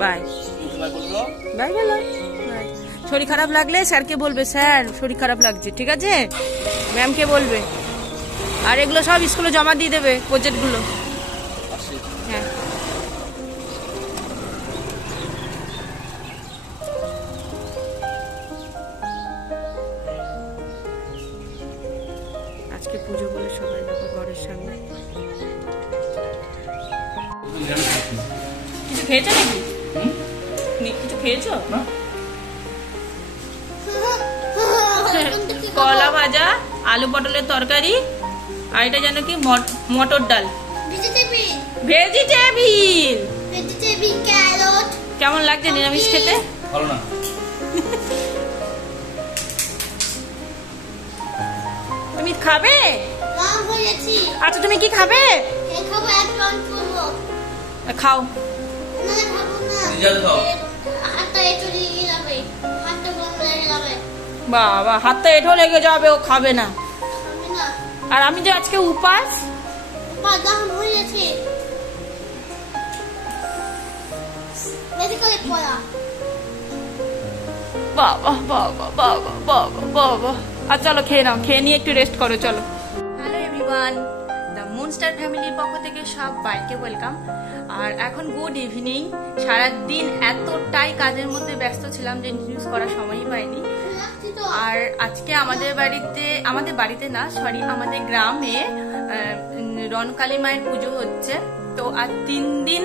Bye bye বলো। শরীর খারাপ লাগলে স্যারকে বলবে, স্যার শরীর খারাপ লাগছে, ঠিক আছে? ম্যামকে বলবে। আর এগুলো সব স্কুলে জমা দিয়ে দেবে, প্রজেক্টগুলো। হ্যাঁ, আজকে পুজো বলে সবাই দেখো ঘরের সামনে। কিছু খেয়েছো নাকি? কিছু খেয়েছো? কলা ভাজা, আলু পটলের তরকারি, আর এটা যেন কি মটর ডাল। ভেজিটেবিল। কেমন লাগছে নিরামিষ খেতে? ভালো না। তুমি খাবে? আচ্ছা তুমি কি খাবে? খাও। বাবা, হাতটা এঁঠো লেগে যাবে, ও খাবে না। আর আমি যে আজকে উপাস। বাবা বাবা বাবা বাবা বাবা। আর চলো খেয়ে নাও, খেয়ে নিয়ে একটু রেস্ট করো, চলো। হ্যালো এভরিওয়ান, দ্য মুনস্টার ফ্যামিলির পক্ষ থেকে সবাইকে ওয়েলকাম। আর এখন গুড ইভিনিং। সারাদিন এতটাই কাজের মধ্যে ব্যস্ত ছিলাম যে নিউজ করার সময়ই পাইনি। আর আজকে আমাদের বাড়িতে না, সরি, আমাদের গ্রামে রণকালী মায়ের পুজো হচ্ছে। তো আর 3 দিন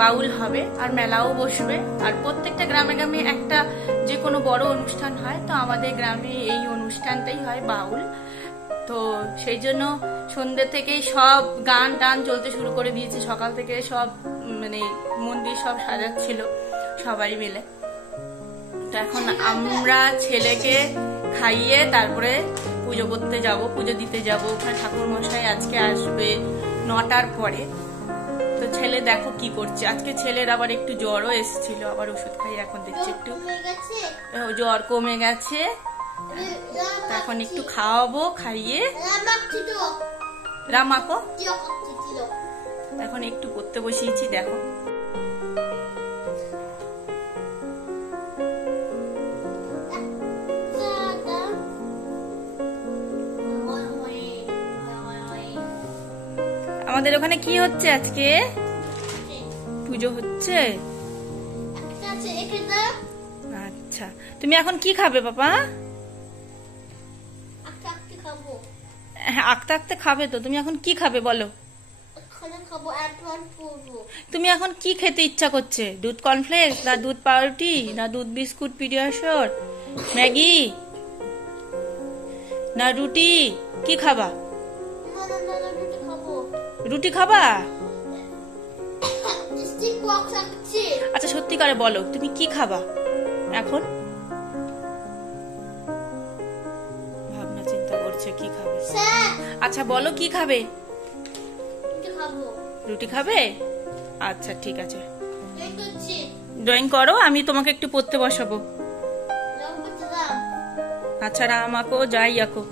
বাউল হবে, আর মেলাও বসবে। আর প্রত্যেকটা গ্রামে গ্রামে একটা যে কোনো বড় অনুষ্ঠান হয়, তো আমাদের গ্রামে এই অনুষ্ঠানটাই হয়, বাউল। তো সেই জন্য সন্ধ্যে থেকেই সব গান টান চলতে শুরু করে দিয়েছে। সকাল থেকে সব মানে মন্দির সব সাজাচ্ছিল সবাই মিলে। তো এখন আমরা ছেলেকে খাইয়ে তারপরে পুজো করতে যাব, পুজো দিতে যাব। ওখানে ঠাকুর মশাই আজকে আসবে 9টার পরে। তো ছেলে দেখো কি করছে। আজকে ছেলের আবার একটু জ্বরও এসেছিল, আবার ওষুধ খাই, এখন দেখছি একটু জ্বর কমে গেছে। এখন একটু খাওয়াবো, খাইয়ে রামাকো এখন একটু পড়তে বসিয়েছি। দেখো আমাদের ওখানে কি হচ্ছে, আজকে পুজো হচ্ছে। আচ্ছা, তুমি এখন কি খাবে বাবা? আঁকতে আঁকতে খাবে তো। তুমি এখন কি খাবে বলো? তুমি এখন কি খেতে ইচ্ছা করছে? দুধ কর্নফ্লেক্স, না দুধ পাউরুটি, না দুধ বিস্কুট, পিডিয়াশোর, ম্যাগি, না রুটি? কি খাবা? রুটি খাবা? আচ্ছা সত্যি করে বলো, তুমি কি খাবা এখন? ভাবনা চিন্তা করছে কি খাবে। আচ্ছা বলো কি খাবে? রুটি খাবে? আচ্ছা ঠিক আছে, ড্রয়িং করো, আমি তোমাকে একটু পড়তে বসাবো। আচ্ছা রামাকো যাই আঁকো।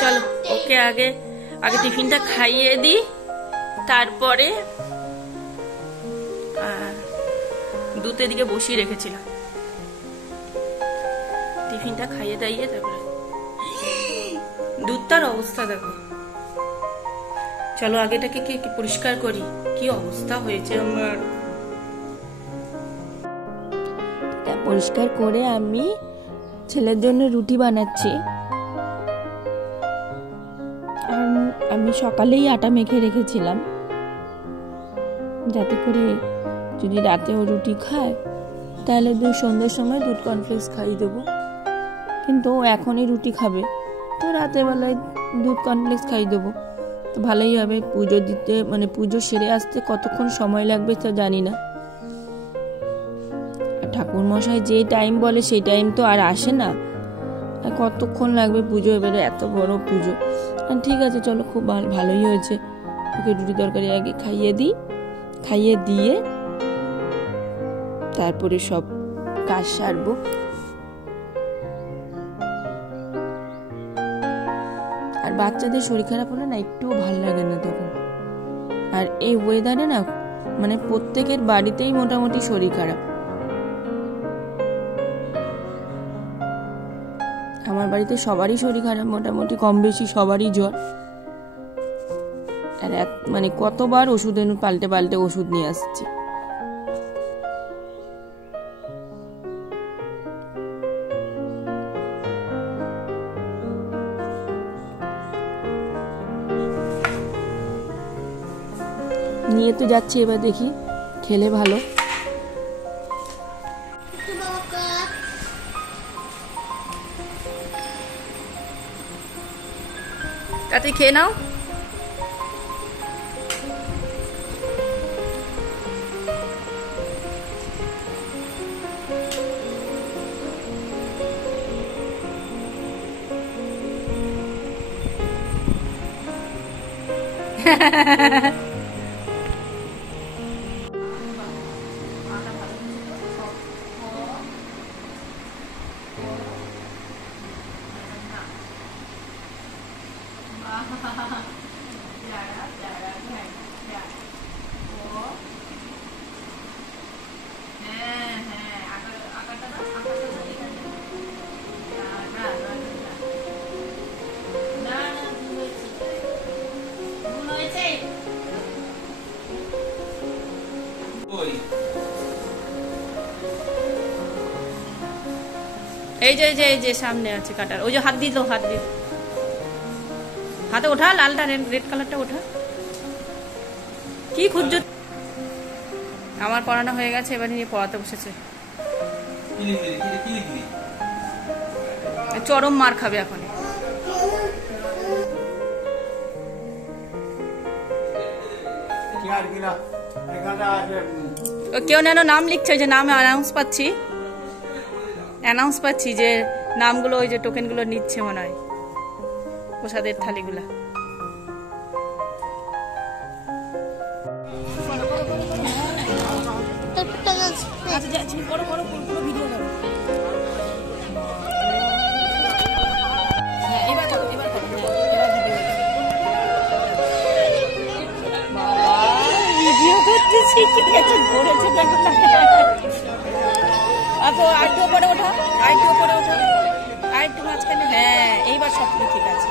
চলো ওকে আগে টিফিনটা খাইয়ে দিই, তারপরে দুধের দিকে বসিয়ে রেখেছিলাম। টিফিনটা খাইয়ে দাইয়ে তারপরে দুধটার অবস্থা দেখো। চলো আগেটাকে কি পরিষ্কার করি, কি অবস্থা হয়েছে আমার। পরিষ্কার করে আমি ছেলের জন্য রুটি বানাচ্ছি। আমি সকালেই আটা মেখে রেখেছিলাম, যাতে করে যদি রাতেও রুটি খায় তাহলে সন্ধ্যার সময় দুধ কর্নফ্লেক্স খাইয়ে দেবো। কিন্তু ও এখনই রুটি খাবে, তো রাতের বেলায় দুধ কর্নফ্লেক্স খাইয়ে দেবো। তো ভালোই হবে। পুজো দিতে মানে পুজো সেরে আসতে কতক্ষণ সময় লাগবে তা জানি না। ঠাকুর মশাই যে টাইম বলে সেই টাইম তো আর আসে না, কতক্ষণ লাগবে পুজো, এবারে এত বড় পুজো। ঠিক আছে চলো, খুব ভালোই হয়েছে। ওকে রুটি তরকারি আগে খাইয়ে দিই, খাইয়ে দিয়ে তারপরে সব কাজ সারবো। আর বাচ্চাদের শরীর খারাপ হলে না একটুও ভালো লাগে না তখন। আর এই ওয়েদারে না মানে প্রত্যেকের বাড়িতেই মোটামুটি শরীর খারাপ। আমার বাড়িতে সবারই শরীর খারাপ, মোটামুটি কম বেশি সবারই জ্বর। আর মানে কতবার ওষুধ এনে পাল্টে পাল্টে ওষুধ নিয়ে আসছে। নিয়ে তো যাচ্ছি, এবার দেখি খেলে ভালো। তাতে খেয়ে নাও। এই যে সামনে আছে কাটার, ওই যে হাত দিল, হাতে ওঠা, লালটা রেড কালারটা ওঠা। কি খুঁজছো? আমার পড়ানো হয়ে গেছে, এবার নিয়ে পড়াতে বসেছে। চরম মার খাবে এখন। কেউ যেন নাম লিখছে, যে নামে অ্যানাউন্স পাচ্ছি যে নামগুলো, ওই যে টোকেনগুলো নিচ্ছে মনে হয়, প্রসাদের থালিগুলা। ঠিক আছে, ঘুরেছে দেখো না। আরেকটু উপরে ওঠা, আরেকটু মাঝখানে। হ্যাঁ, এইবার সবকিছু ঠিক আছে।